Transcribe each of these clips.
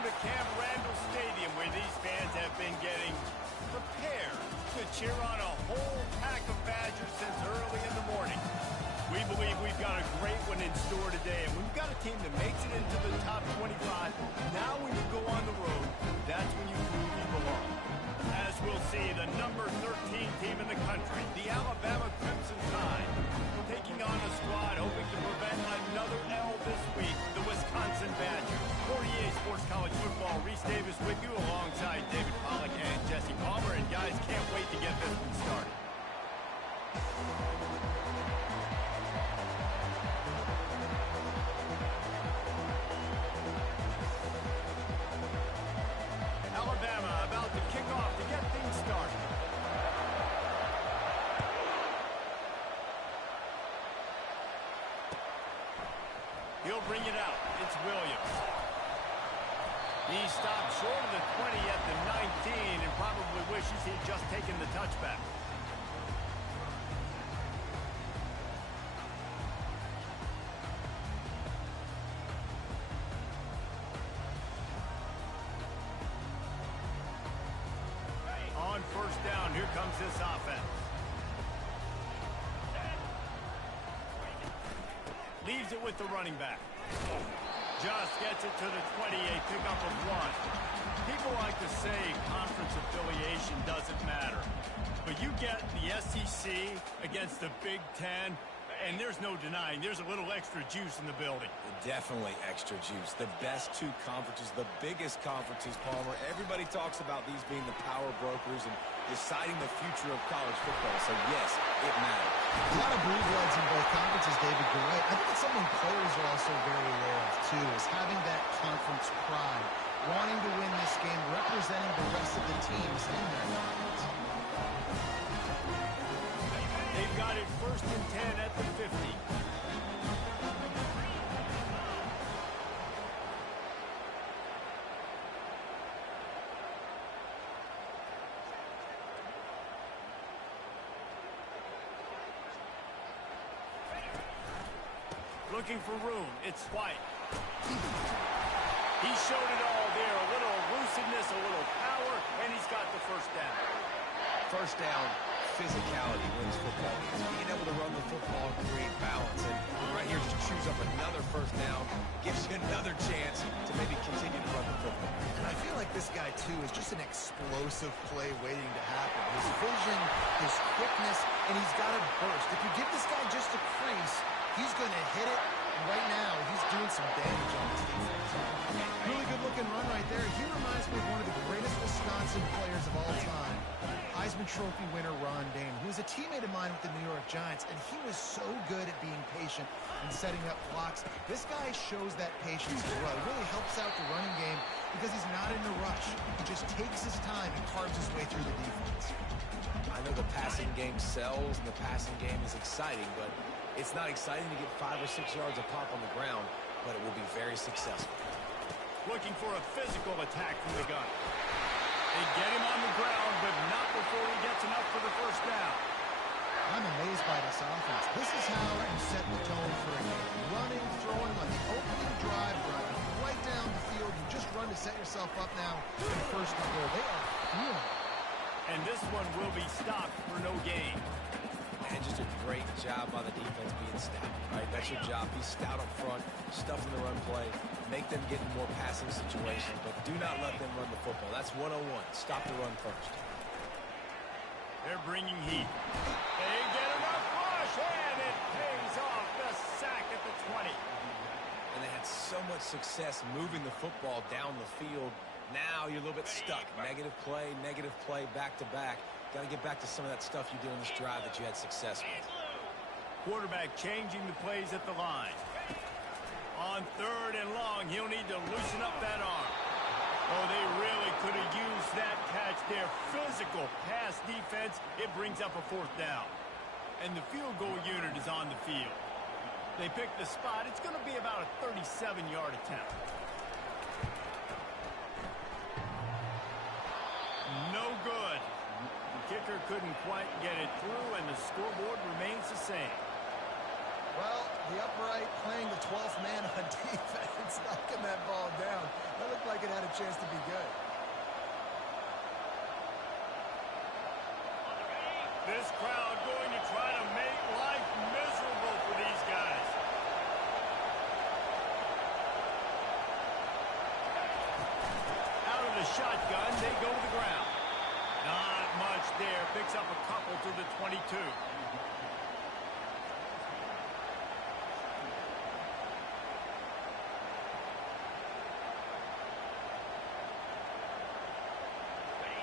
Welcome to Camp Randall Stadium, where these fans have been getting prepared to cheer on a whole pack of Badgers since early in the morning. We believe we've got a great one in store today, and we've got a team that makes it into the top 25. Now when you go on the road, that's when you truly belong. As we'll see, the number 13 team in the country, the Alabama Crimson Tide, taking on a squad hoping to prevent another L this week, the Wisconsin Badgers. For EA Sports College Football, Reese Davis with you alongside David Pollack and Jesse Palmer. And guys, can't wait to get this one started. Alabama about to kick off to get things started. He'll bring it out. It's Williams. He stopped short of the 20 at the 19 and probably wishes he'd just taken the touchback. On first down, here comes this offense. Leaves it with the running back. Just gets it to the 28, pickup of 1. People like to say conference affiliation doesn't matter. But you get the SEC against the Big Ten, and there's no denying there's a little extra juice in the building. Definitely extra juice. The best two conferences, the biggest conferences, Palmer. Everybody talks about these being the power brokers and deciding the future of college football. So, yes, it matters. A lot of blue bloods in both conferences, David. You're right. I think it's something players are also very aware of, too, is having that conference pride, wanting to win this game, representing the rest of the teams in their conference. They've got it 1st and 10 at the 50. Looking for room. It's White. He showed it all there. A little elusiveness, a little power, and he's got the first down. First down, physicality wins football games. Being able to run the football and create balance. And right here, just chews up another first down, gives you another chance to maybe continue to run the football. And I feel like this guy, too, is just an explosive play waiting to happen. His vision, his quickness, and he's got a burst. If you give this guy just a crease, he's going to hit it. And right now, he's doing some damage on this defense. Really good-looking run right there. He reminds me of one of the greatest Wisconsin players of all time, Heisman Trophy winner Ron Dayne, who was a teammate of mine with the New York Giants, and he was so good at being patient and setting up blocks. This guy shows that patience as well. He really helps out the running game because he's not in a rush. He just takes his time and carves his way through the defense. I know the passing game sells and the passing game is exciting, but it's not exciting to get 5 or 6 yards a pop on the ground, but it will be very successful. Looking for a physical attack from the gun. They get him on the ground, but not before he gets enough for the first down. I'm amazed by this offense. This is how you set the tone for a game. Running, throwing on the opening drive, driving right down the field. You just run to set yourself up now for first and goal. They are feeling it. And this one will be stopped for no gain. And just a great job by the defense being stout, right? That's your job. Be stout up front, stuff in the run play, make them get in more passing situations, but do not let them run the football. That's 101. Stop the run first. They're bringing heat. They get enough push, and it pays off. The sack at the 20. And they had so much success moving the football down the field. Now you're a little bit stuck. Negative play, back to back. Got to get back to some of that stuff you did on this drive that you had success with. Quarterback changing the plays at the line. On 3rd and long, he'll need to loosen up that arm. Oh, they really could have used that catch there. Physical pass defense. It brings up a 4th down. And the field goal unit is on the field. They pick the spot. It's going to be about a 37-yard attempt. No good. The kicker couldn't quite get it through, and the scoreboard remains the same. Well, The upright playing the 12th man on defense, knocking that ball down. That looked like it had a chance to be good. This crowd going to try to make life miserable for these guys. Out of the shotgun, they go to the ground. Not much there. Picks up a couple to the 22.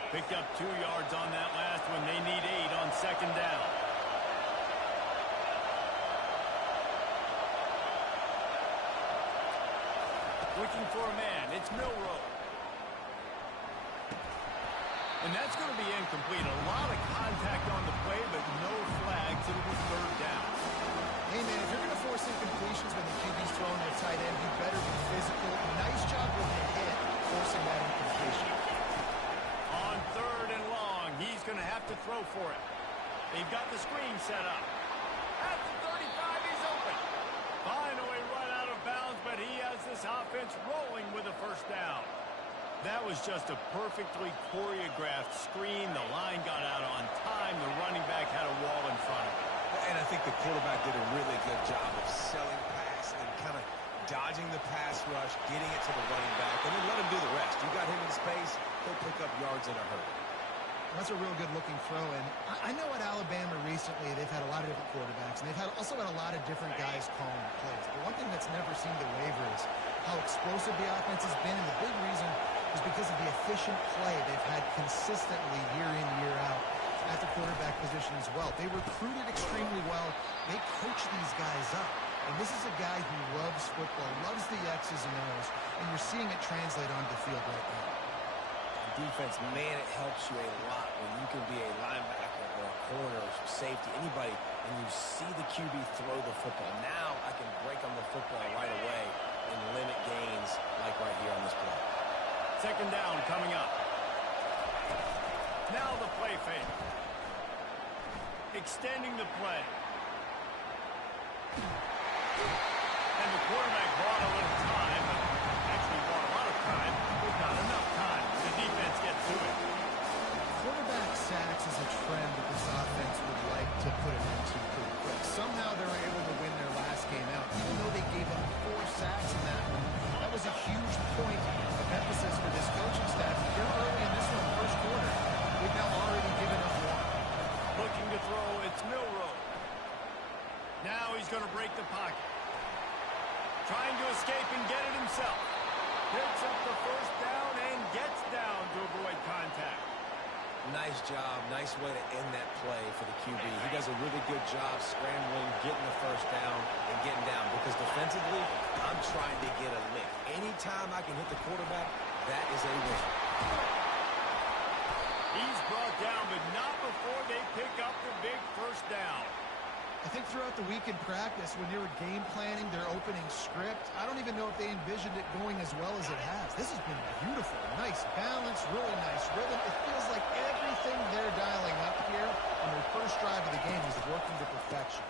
Picked up 2 yards on that last one. They need 8 on second down. Looking for a man. It's Milroe. And that's going to be incomplete. A lot of contact on the play, but no flags. It'll be third down. Hey, man, if you're going to force incompletions when the QB's throwing their tight end, you better be physical. Nice job with the hit, forcing that incompletion. On third and long, he's going to have to throw for it. They've got the screen set up. At the 35, he's open. Finally run out of bounds, but he has this offense rolling with a first down. That was just a perfectly choreographed screen. The line got out on time. The running back had a wall in front of him. And I think the quarterback did a really good job of selling pass and kind of dodging the pass rush, getting it to the running back, and then let him do the rest. You got him in space, he'll pick up yards in a hurry. That's a real good-looking throw, and I know at Alabama recently they've had a lot of different quarterbacks, and they've also had a lot of different guys calling plays. But one thing that's never seemed to waver is how explosive the offense has been, and the big reason is because of the efficient play they've had consistently year in, year out at the quarterback position as well. They recruited extremely well. They coach these guys up. And this is a guy who loves football, loves the X's and O's, and you're seeing it translate onto the field right now. Defense, man, it helps you a lot when you can be a linebacker or a corner or safety, anybody, and you see the QB throw the football. Now I can break on the football right away and limit gains like right here on this play. Second down coming up. Now the play fake. Extending the play. And the quarterback bought a little time, but actually bought a lot of time, but not enough time. The defense gets to it. Quarterback sacks is a trend that this offense would like to put an end to pretty quick. Somehow they were able to win their last game out, even though they gave up 4 sacks in that one. That was a huge point of emphasis for this coaching staff. They're early in this one, first quarter. They've now already given up 1. Looking to throw, it's Milroe. Now he's going to break the pocket. Trying to escape and get it himself. Picks up the first down and gets down to avoid contact. Nice job. Nice way to end that play for the QB. He does a really good job scrambling, getting the first down, and getting down. Because defensively, I'm trying to get a lick. Anytime I can hit the quarterback, that is a win. He's brought down, but not before they pick up the big first down. I think throughout the week in practice, when they were game planning their opening script, I don't even know if they envisioned it going as well as it has. This has been beautiful. Nice balance, really nice rhythm. It feels like everything they're dialing up here on their first drive of the game is working to perfection.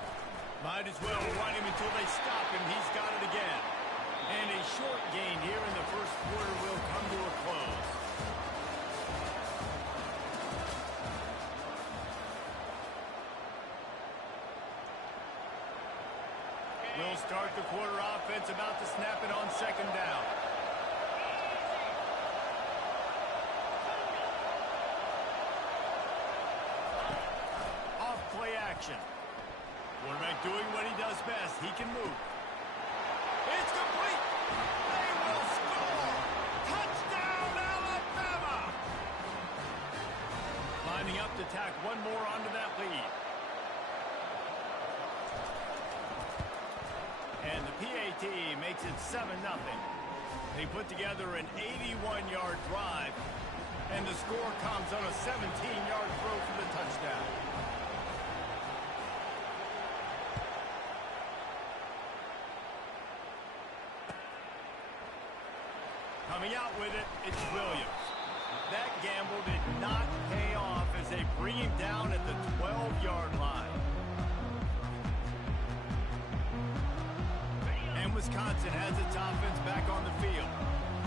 Might as well run him until they stop him. He's got it again. And a short gain here in the first quarter will come to a close. We'll start the quarter offense, about to snap it on second down. Off play action. Quarterback doing what he does best. He can move. It's complete. They will score. Touchdown, Alabama. Lining up to tack one more onto that lead. And the PAT makes it 7-0. They put together an 81-yard drive, and the score comes on a 17-yard throw for the touchdown. Coming out with it, it's Williams. That gamble did not pay off as they bring him down at the 12-yard line. Wisconsin has its offense back on the field.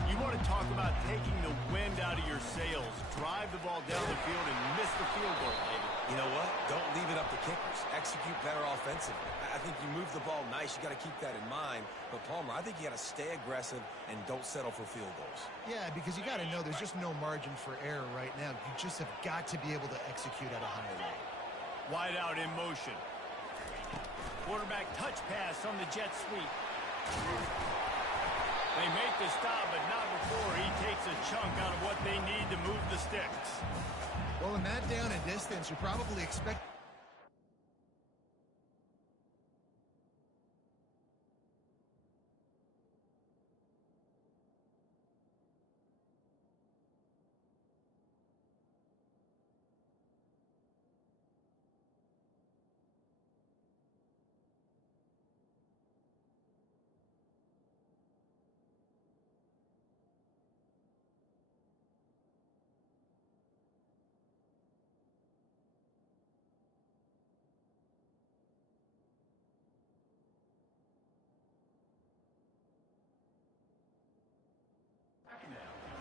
You want to talk about taking the wind out of your sails. Drive the ball down the field and miss the field goal, David. You know what? Don't leave it up to kickers. Execute better offensively. I think you move the ball nice. You got to keep that in mind. But, Palmer, I think you got to stay aggressive and don't settle for field goals. Yeah, because you got to know there's just no margin for error right now. You just have got to be able to execute at a higher level. Wide out in motion. Quarterback touch pass on the jet sweep. They make the stop, but not before he takes a chunk out of what they need to move the sticks. Well, in that down and distance, you probably expect...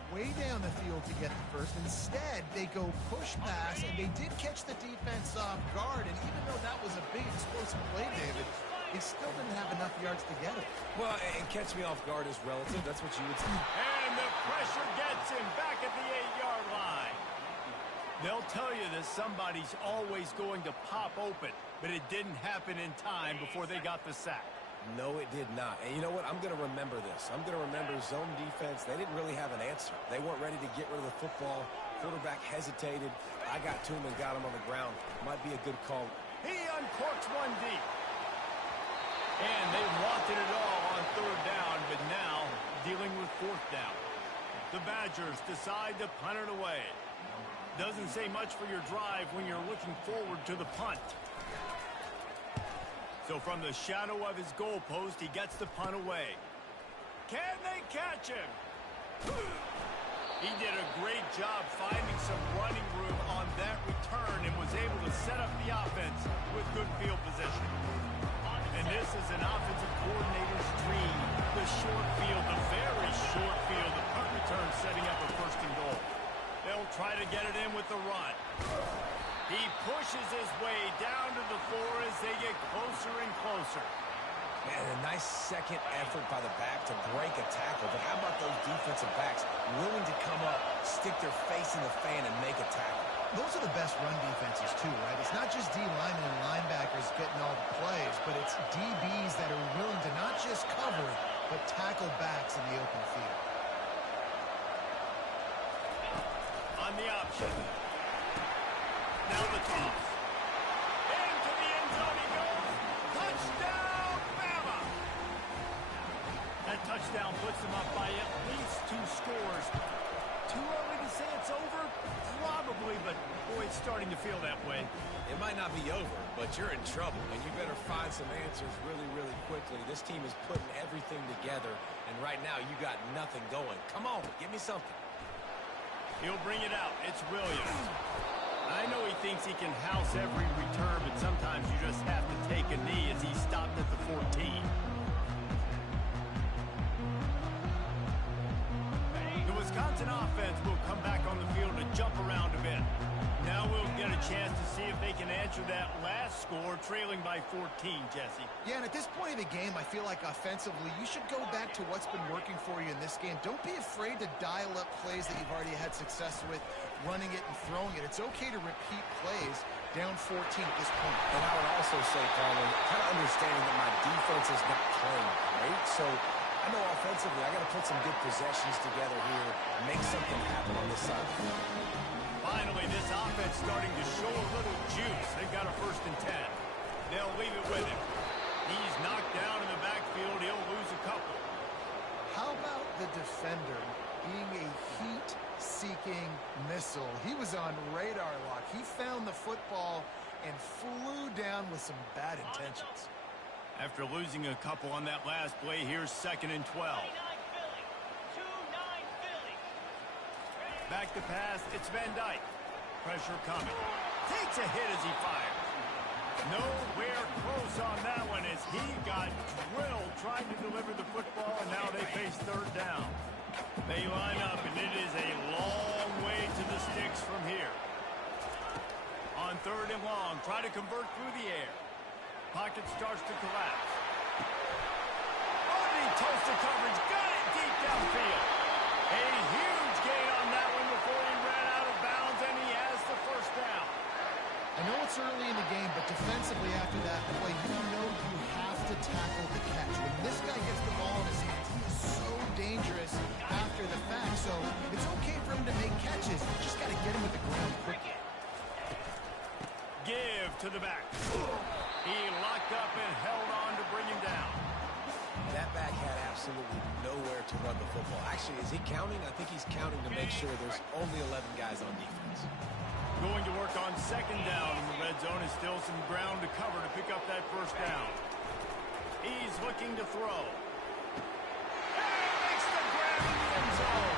way down the field to get the first. Instead, they go push pass, and they did catch the defense off guard. And even though that was a big explosive play, David, they still didn't have enough yards to get it. Well, and catch me off guard is relative. That's what you would say. And the pressure gets him back at the 8-yard line. They'll tell you that somebody's always going to pop open, but it didn't happen in time before they got the sack. No, it did not. And you know what? I'm going to remember this. I'm going to remember zone defense. They didn't really have an answer. They weren't ready to get rid of the football. Quarterback hesitated. I got to him and got him on the ground. Might be a good call. He uncorks one deep. And they wanted it all on third down, but now dealing with fourth down. The Badgers decide to punt it away. Doesn't say much for your drive when you're looking forward to the punt. So from the shadow of his goalpost, he gets the punt away. Can they catch him? He did a great job finding some running room on that return and was able to set up the offense with good field position. And this is an offensive coordinator's dream. The short field, the very short field, the punt return setting up a first and goal. They'll try to get it in with the run. He pushes his way down to the floor as they get closer and closer. Man, a nice second effort by the back to break a tackle. But how about those defensive backs willing to come up, stick their face in the fan, and make a tackle? Those are the best run defenses, too, right? It's not just D linemen and linebackers getting all the plays, but it's DBs that are willing to not just cover, but tackle backs in the open field. On the option. Now the toss. Into the end zone he goes. Touchdown, Bama! That touchdown puts them up by at least 2 scores. Too early to say it's over? Probably, but boy, it's starting to feel that way. It might not be over, but you're in trouble, and you better find some answers really, really quickly. This team is putting everything together, and right now you got nothing going. Come on, give me something. He'll bring it out. It's Williams. I know he thinks he can house every return, but sometimes you just have to take a knee as he stopped at the 14. The Wisconsin offense will come back on the field to jump around a bit. Now we'll get a chance to see if they can answer that last score, trailing by 14, Jesse. Yeah, and at this point of the game, I feel like offensively, you should go back to what's been working for you in this game. Don't be afraid to dial up plays that you've already had success with, running it and throwing it. It's okay to repeat plays down 14 at this point. And I would also say, Palmer, kind of understanding that my defense is not playing great, so I know offensively I got to put some good possessions together here, make something happen on this side. Finally, this offense starting to show a little juice. They've got a 1st and 10. They'll leave it with him. He's knocked down in the backfield. He'll lose a couple. How about the defender being a heat-seeking missile? He was on radar lock. He found the football and flew down with some bad intentions. After losing a couple on that last play, here's 2nd and 12. Back to pass, it's Van Dyke. Pressure coming. Takes a hit as he fires. Nowhere close on that one as he got drilled trying to deliver the football, and now they face third down. They line up, and it is a long way to the sticks from here. On third and long, try to convert through the air. Pocket starts to collapse. Oh, he toasted coverage. Got it deep downfield. A huge gain on that one before he ran out of bounds, and he has the first down. I know it's early in the game, but defensively after that play, you know you have to tackle the catch. When this guy gets the ball in his hands, he is so dangerous after the fact. So it's okay for him to make catches. You just got to get him with the ground quickly. Give to the back. He locked up and held on to bring him down. That back had absolutely nowhere to run the football. Actually, is he counting? I think he's counting to make sure there's only 11 guys on defense. Going to work on second down in the red zone. Is still some ground to cover to pick up that first down. He's looking to throw. And makes the grab in the end zone.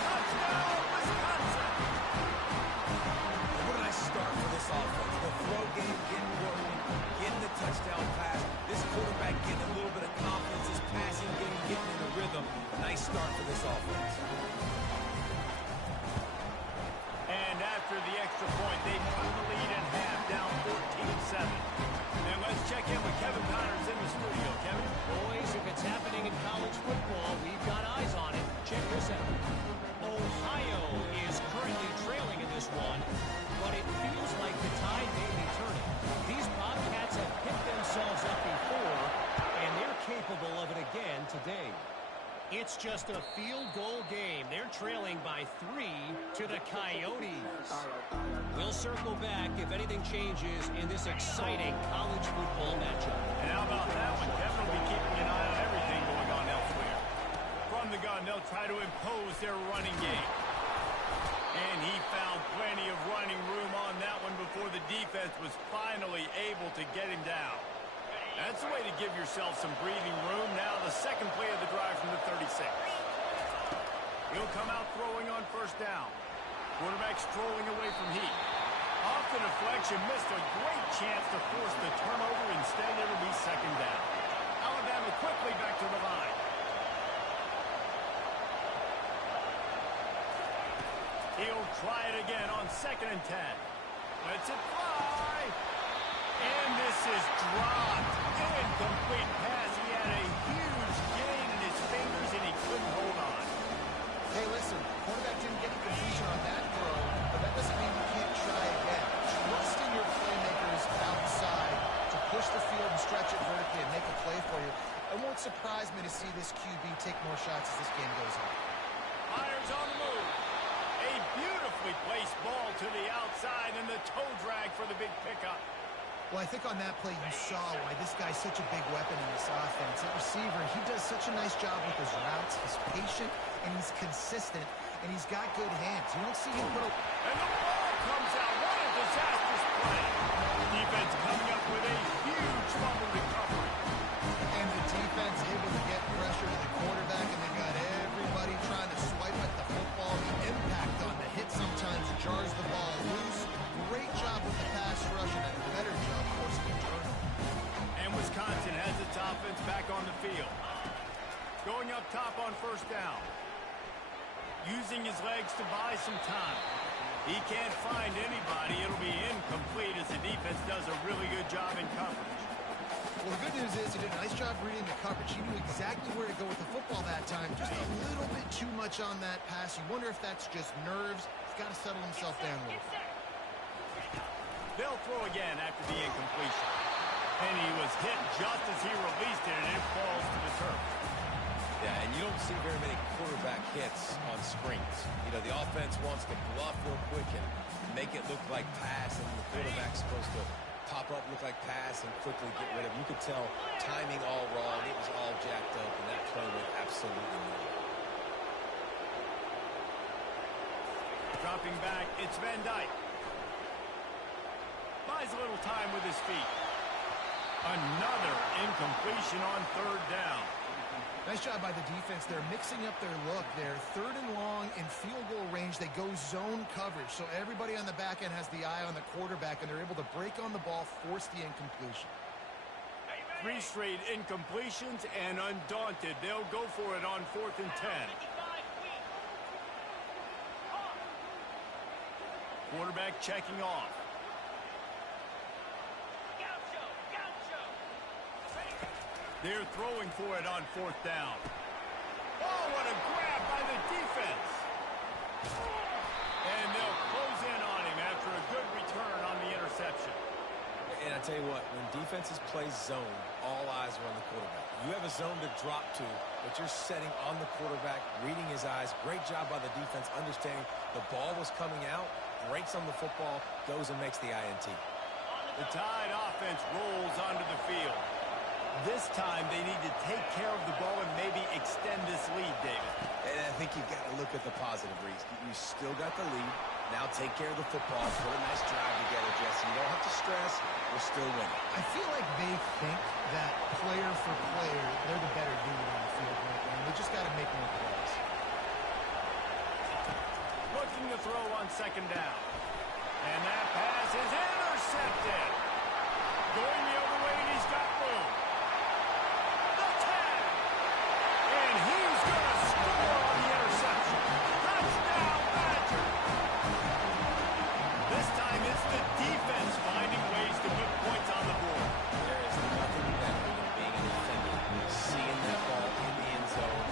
Touchdown, Wisconsin. Where did I start for this offense? The throw game getting working, getting the touchdown pass. This quarterback getting a little bit of confidence. His passing game getting in the rhythm. Nice start for this offense. And after the extra point, they cut the lead in half, down 14-7. And let's check in with Kevin Connors in the studio. Kevin? Boys, if it's happening in college football, we've got eyes on it. Check this out. Ohio is currently trailing in this one, but it feels like the tide may be turning. These Bobcats have picked themselves up before, and they're capable of it again today. It's just a field goal game. They're trailing by 3 to the Coyotes. We'll circle back if anything changes in this exciting college football matchup. And how about that one? Kevin will be keeping an eye on everything going on elsewhere. From the gun, they'll try to impose their running game. And he found plenty of running room on that one before the defense was finally able to get him down. That's the way to give yourself some breathing room. Now the second play of the drive from the 36. He'll come out throwing on first down. Quarterback strolling away from heat. Off the deflection, missed a great chance to force the turnover. Instead, it'll be second down. Alabama quickly back to the line. He'll try it again on 2nd and 10. Lets it fly. And this is dropped. Incomplete pass. He had a huge gain in his fingers, and he couldn't hold on. Hey, listen, quarterback didn't get the completion on that throw, but that doesn't mean you can't try again. Trust in your playmakers outside to push the field and stretch it vertically and make a play for you. It won't surprise me to see this QB take more shots as this game goes on. Myers on the move. A beautifully placed ball to the outside, and the toe drag for the big pickup. Well, I think on that play you saw why this guy's such a big weapon in this offense. That receiver, he does such a nice job with his routes. He's patient, and he's consistent, and he's got good hands. You don't see him put a... And the ball comes out. What a disastrous play. Defense coming up with a huge fumble recovery. And the defense able to get pressure to the quarterback, and they got everybody trying to swipe at the football. The impact on the hit sometimes jars the ball loose. Great job with the pass rush, and a better job forcing a turnover. And Wisconsin has its offense back on the field. Going up top on first down. Using his legs to buy some time. He can't find anybody. It'll be incomplete as the defense does a really good job in coverage. Well, the good news is he did a nice job reading the coverage. He knew exactly where to go with the football that time. Just a little bit too much on that pass. You wonder if that's just nerves. He's got to settle himself down a little bit. They'll throw again after the incompletion. And he was hit just as he released it, and it falls to the turf. Yeah, and you don't see very many quarterback hits on screens. You know, the offense wants to bluff real quick and make it look like pass, and the quarterback's supposed to pop up, look like pass, and quickly get rid of it. You could tell timing all wrong. It was all jacked up, and that play went absolutely nowhere. Dropping back, it's Van Dyke. Buys a little time with his feet. Another incompletion on third down. Nice Nice job by the defense. They're mixing up their look. They're 3rd and long in field goal range. They go zone coverage. So everybody on the back end has the eye on the quarterback, and they're able to break on the ball, force the incompletion. 3 straight incompletions, and undaunted, they'll go for it on 4th and 10. Quarterback checking off. They're throwing for it on 4th down. Oh, what a grab by the defense. And they'll close in on him after a good return on the interception. And I tell you what, when defenses play zone, all eyes are on the quarterback. You have a zone to drop to, but you're setting on the quarterback, reading his eyes. Great job by the defense, understanding the ball was coming out, breaks on the football, goes and makes the INT. The Tide offense rolls onto the field. This time they need to take care of the ball and maybe extend this lead, David. And I think you've got to look at the positive, Reese. You still got the lead. Now take care of the football. Put a nice drive together, Jesse. You don't have to stress. We're still winning. I feel like they think that player for player, they're the better unit on the field right now. They just got to make more plays. Looking to throw on 2nd down. And that pass is intercepted. Going the other way, and he's got room. The tag. And he's going to score on the interception. Touchdown, Badger. This time it's the defense finding ways to put points on the board. There is nothing better than being a defender, seeing that ball in the end zone,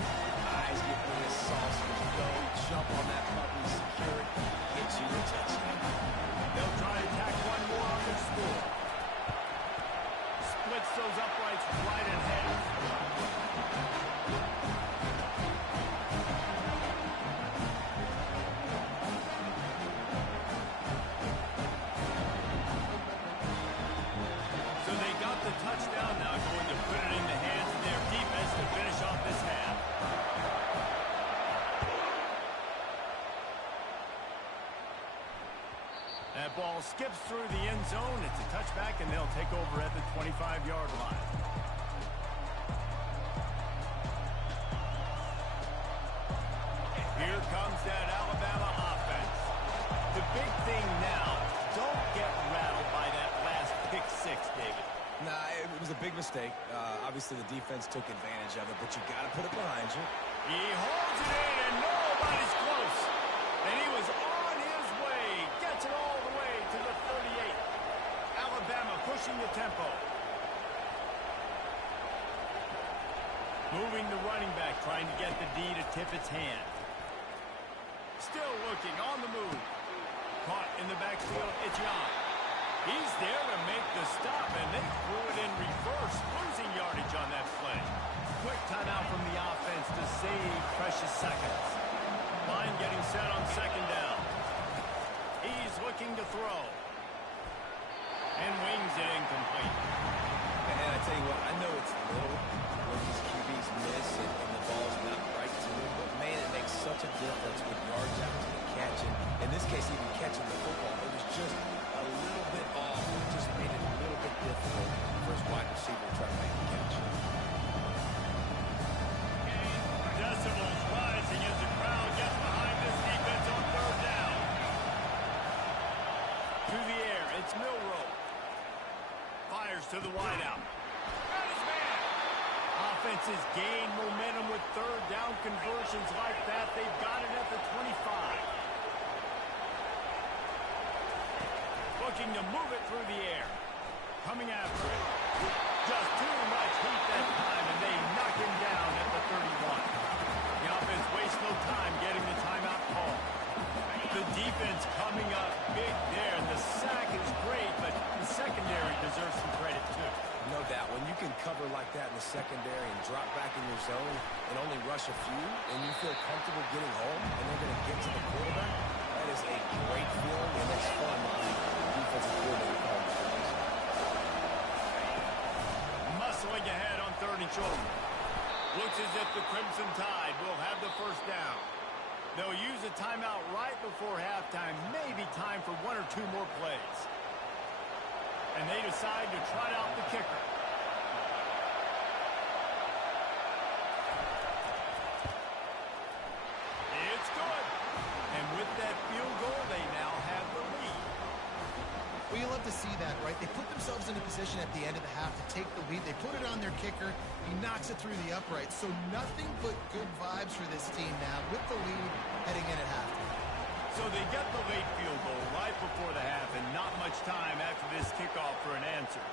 eyes get really saucers, go, jump on that puppy, secure it, get you a touchdown. They'll try to tack one more on their score. Splits those uprights right in half. So they got the touchdown now, going to put it in the hands of their defense to finish off this half. That ball skips through the end zone. It's a touchback, and they'll take over at the 25-yard line. Here comes that Alabama offense. The big thing now, don't get rattled by that last pick 6, David. Nah, it was a big mistake. Obviously, the defense took advantage of it, but you got to put it behind you. He holds it in, and nobody's close. And he was on his way. Gets it all the way to the 38. Alabama pushing the tempo. Moving the running back, trying to get the D to tip its hand. Still looking on the move. Caught in the backfield, it's Ncaa. He's there to make the stop, and they threw it in reverse, losing yardage on that play. Quick timeout from the offense to save precious seconds. Line getting set on 2nd down. He's looking to throw. And wings it incomplete. And I tell you what, I know it's little when these QBs miss and the ball's not right to them, but man, it makes such a difference with yards after the catch. And in this case, even catching the football, it was just a little bit off. It just made it a little bit difficult for his wide receiver to try to make the catch. Decibels rising as the crowd gets behind this defense on 3rd down. To the air, it's Milroe. Fires to the wideout. Got his man. Offenses gain momentum with 3rd down conversions like that. They've got it at the 25. Looking to move it through the air. Coming after it. Just too much heat that time, and they knock him down at the 31. The offense wastes no time getting the timeout call. The defense coming up big there. The sack is great, but the secondary deserves some credit, too. No doubt. When you can cover like that in the secondary and drop back in your zone and only rush a few, and you feel comfortable getting home, and they're going to get to the quarterback, that is a great feeling, and it's fun to be defensive coordinator calling plays. Muscling ahead on 3rd and short. Looks as if the Crimson Tide will have the 1st down. They'll use a timeout right before halftime, maybe time for 1 or 2 more plays. And they decide to trot out the kicker. right? They put themselves in a position at the end of the half to take the lead. They put it on their kicker. He knocks it through the upright. So nothing but good vibes for this team now with the lead heading in at halftime. So they get the late field goal right before the half and not much time after this kickoff for an answer.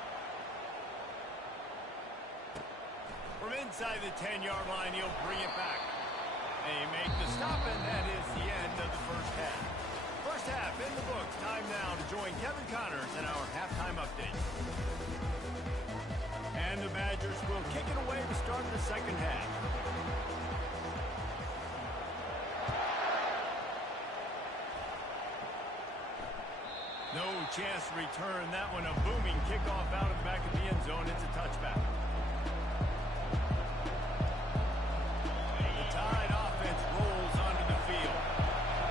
From inside the 10-yard line, he'll bring it back. They make the stop, and that is the end of the first half. First half in the books. Time now to join Kevin Connors in our halftime update. And the Badgers will kick it away to start the second half. No chance to return that one. A booming kickoff out of the back of the end zone. It's a touchback. The Tide offense rolls onto the field.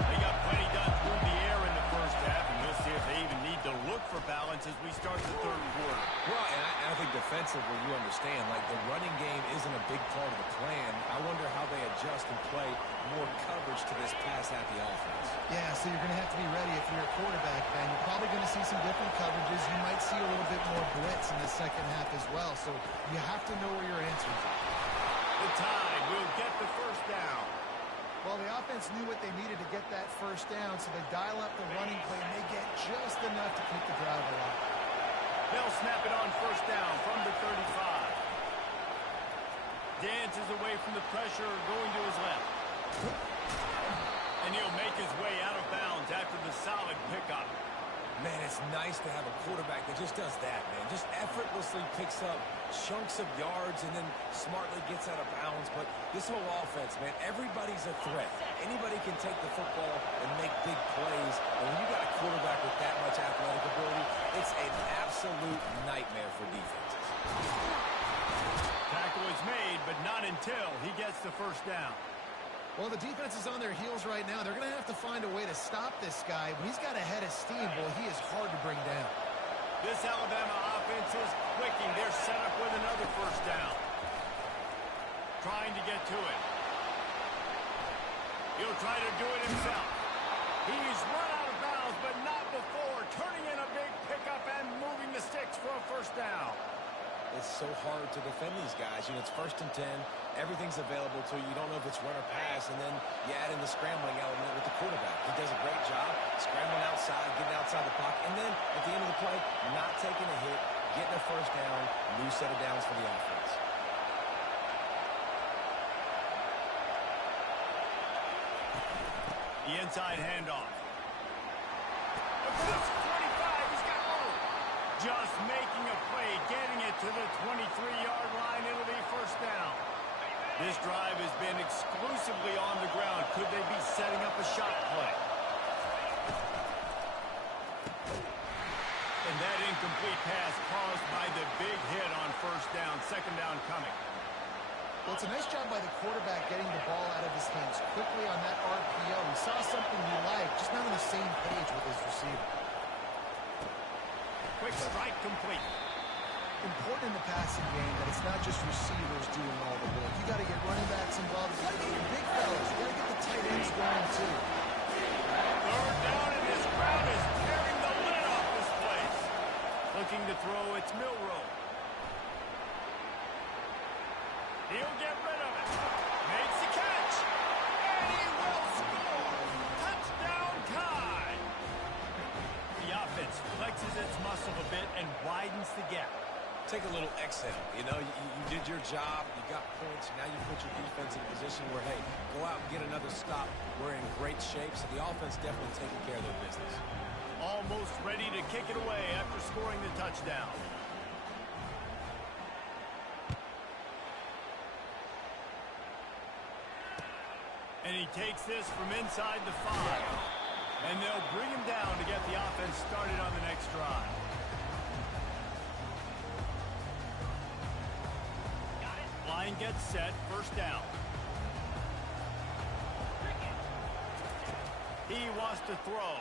They got plenty done through the air in the first half, and we'll see if they even need to look for balance as we start the third quarter. Well, and I think defensively, you understand, like the running game isn't a big part of the plan. I wonder how they adjust and play more coverage to this pass-happy offense. Yeah, so you're going to have to be ready if you're a quarterback, Ben. You're probably going to see some different coverages. You might see a little bit more blitz in the second half as well, so you have to know where your answers are. The Tide will get the first down. Well, the offense knew what they needed to get that first down, so they dial up the running play, and they get just enough to keep the drive alive. They'll snap it on first down from the 35. Dances away from the pressure, going to his left. And he'll make his way out of bounds after the solid pickup. Man, it's nice to have a quarterback that just does that, man. Just effortlessly picks up chunks of yards and then smartly gets out of bounds. But this whole offense, man, everybody's a threat. Anybody can take the football and make big plays. And when you got a quarterback with that much athletic ability, it's an absolute nightmare for defenses. Tackle is made, but not until he gets the first down. Well, the defense is on their heels right now. They're going to have to find a way to stop this guy. When he's got a head of steam, boy, he is hard to bring down. This Alabama offense is clicking. They're set up with another first down. Trying to get to it. He'll try to do it himself. He's run out of bounds, but not before. Turning in a big pickup and moving the sticks for a first down. It's so hard to defend these guys. You know, it's 1st and 10. Everything's available to you. You don't know if it's run or pass, and then you add in the scrambling element with the quarterback. He does a great job scrambling outside, getting outside the pocket, and then at the end of the play, not taking a hit, getting a first down, new set of downs for the offense. The inside handoff. Across 25, he's got room. Just making a play, getting it to the 23-yard line. It'll be first down. This drive has been exclusively on the ground. Could they be setting up a shot play? And that incomplete pass caused by the big hit on first down. Second down coming. Well, it's a nice job by the quarterback getting the ball out of his hands quickly on that RPO. He saw something he liked, just not on the same page with his receiver. Quick strike complete. Important in the passing game that it's not just receivers doing all the work. You got to get running backs involved. You got to get your big fellas. You got to get the tight ends going too. Third down, and this crowd is tearing the lid off this place. Looking to throw, it's Milroe. He'll get rid of it. Makes the catch. And he will score. Touchdown Tide. The offense flexes its muscle a bit and widens the gap. Take a little exhale. You know, you did your job. You got points. Now you put your defense in a position where, hey, go out and get another stop. We're in great shape, so the offense definitely taking care of their business. Almost ready to kick it away after scoring the touchdown. And he takes this from inside the 5. And they'll bring him down to get the offense started on the next drive. Line gets set, first down. He wants to throw.